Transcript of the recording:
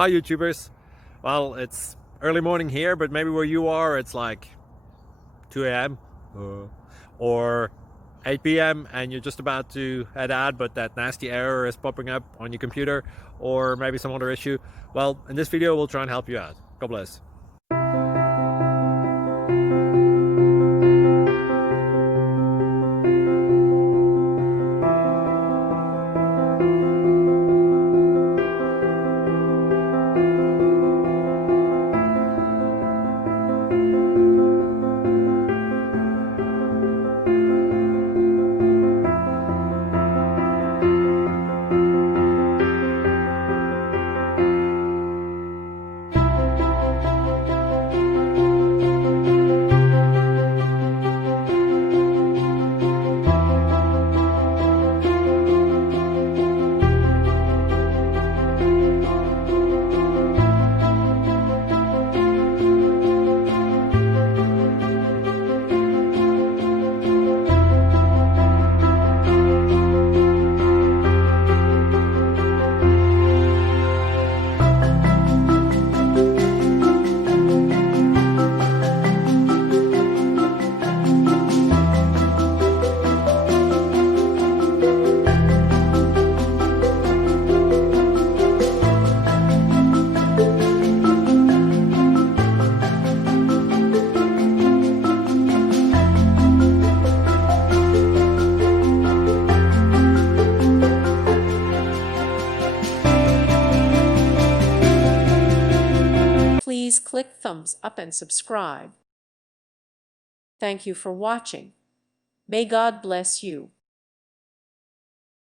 Hi YouTubers. Well, it's early morning here, but maybe where you are it's like 2 a.m. or 8 p.m. and you're just about to head out, but that nasty error is popping up on your computer, or maybe some other issue. Well, in this video we'll try and help you out. God bless. Please click thumbs up and subscribe. Thank you for watching. May God bless you.